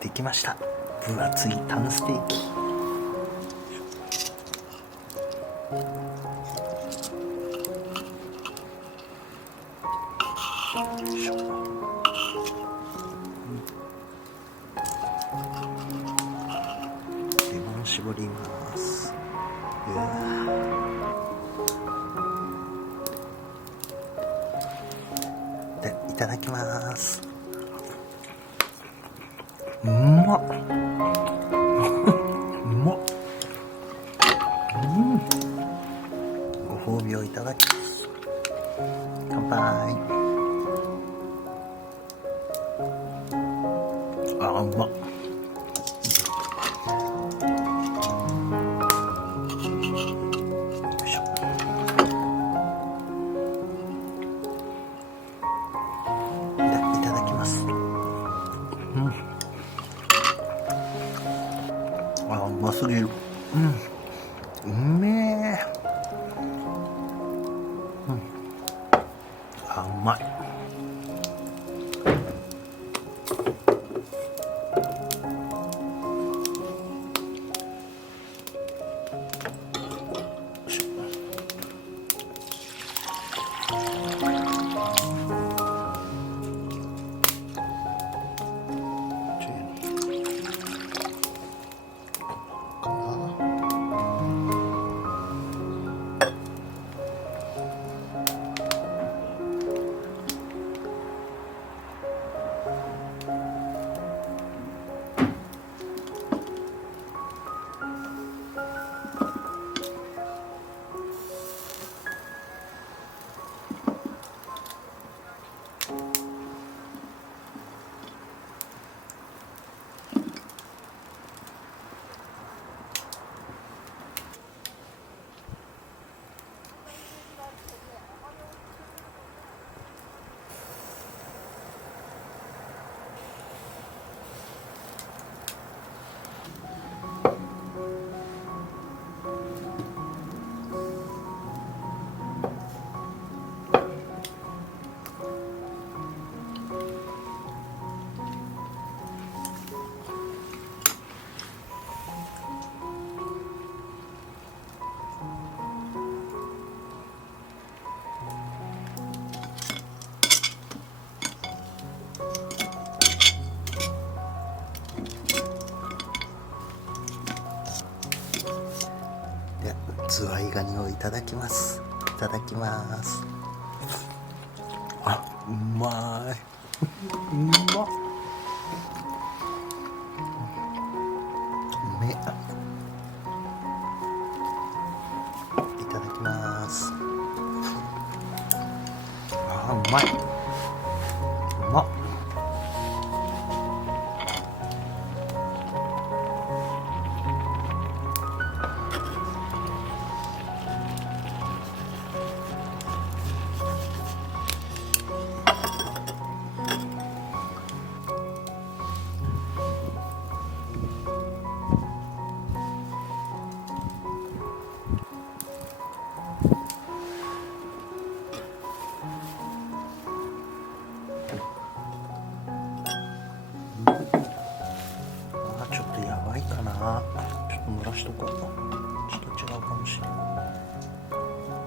できました。分厚いタンステーキ。レモン絞ります。で、いただきます。うまっうまっ。ご褒美をいただきます。乾杯。うまっ。いただきます。うますぎる。うめえ。うまい。で、ズワイガニをいただきます。いただきます。うまい。うまっ。うめえ。いただきます。うまい。うまっ。ちょっとやばいかな。ちょっと蒸らしとこう。ちょっと違うかもしれない。よ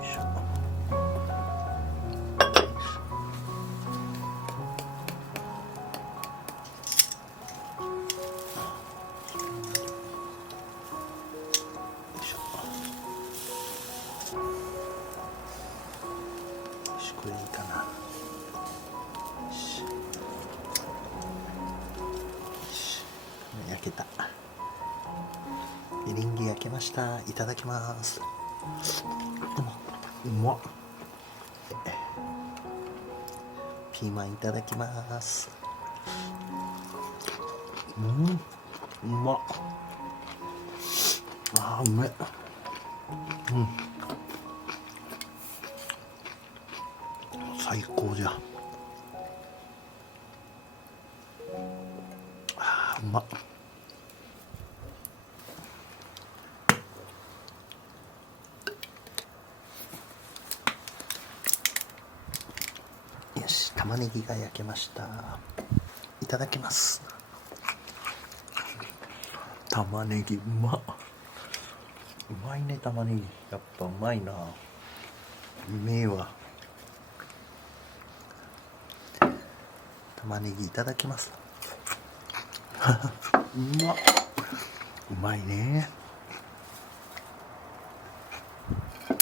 いしょ。これいいかな。焼けた。エリンギ焼けました。いただきます。うまっ。ピーマンいただきます。うまっ。うめえ。最高じゃ。うまっ。よし、玉ねぎが焼けました。いただきます。玉ねぎうまっ。うまいね、玉ねぎ。やっぱうまいな。うめえわ。玉ねぎいただきます。うまっ。うまいね。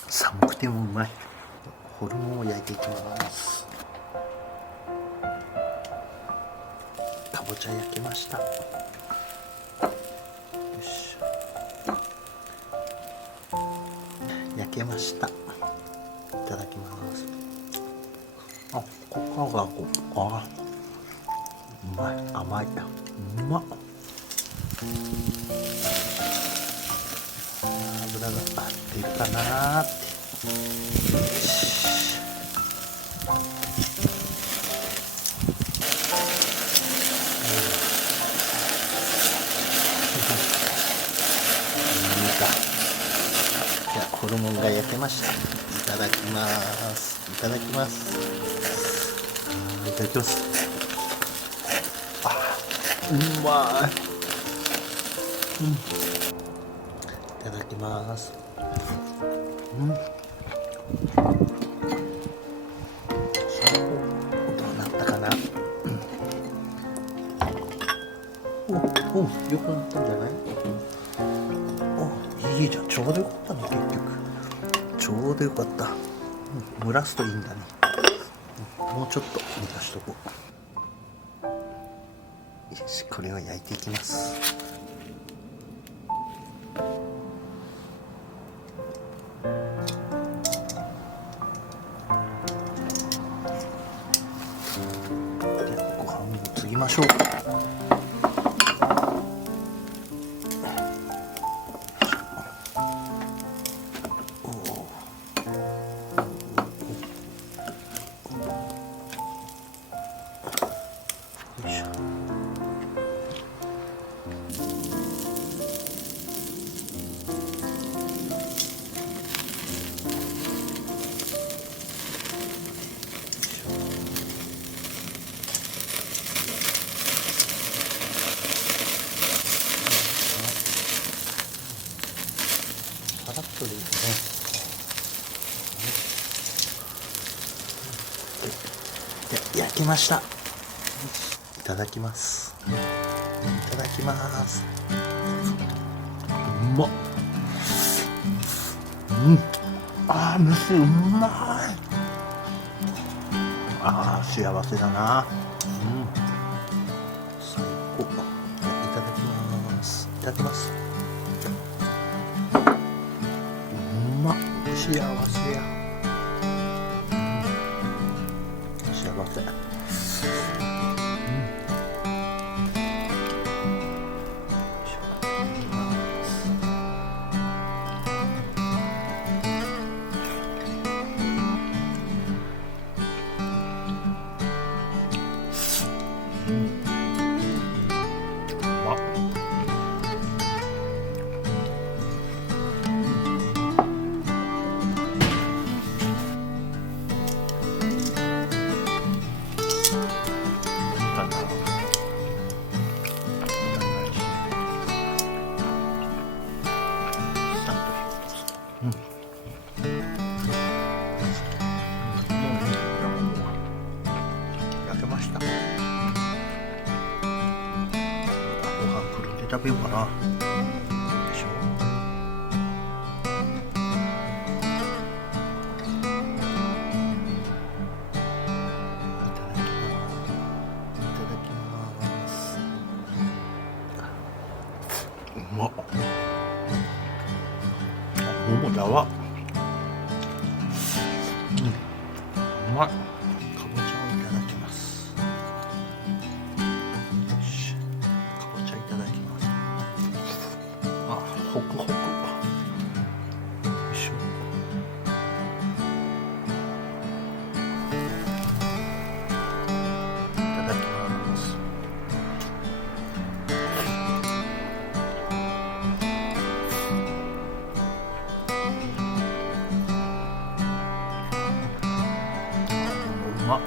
寒くてもうまい。ホルモンを焼いていきます。かぼちゃ焼けました。よし。焼けました。いただきます。あ、ここがうまい、甘い、うまっ。油が出るかなーって。よし。じゃあホルモンが焼けました。いただきます。いただきます。いただきます。うまい。いただきます。どうなったかな。お、よくなったんじゃない。いいじゃん、ちょうどよかったね。結局ちょうどよかった。蒸らすといいんだね。もうちょっと煮出しとこう。よし、これを焼いていきます。で、ご飯を継ぎましょう。よいしょ。パラッとでいいね。で、焼きました。いただきます。いただきます。うまっ。蒸しうまい。幸せだな。最高。いただきます。いただきます。うまっ。幸せや。幸せ。焼けました。ご飯くるんで食べようかな。でしょ。いただきます。うまっ。桃だわ。うまい。かぼちゃをいただきます。よし、かぼちゃいただきます。ホクホク。よいしょ。いただきます。うまっ。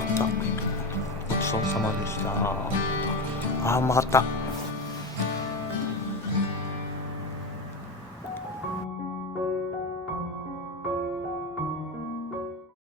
かった。ごちそうさまでした。あー、うまかった。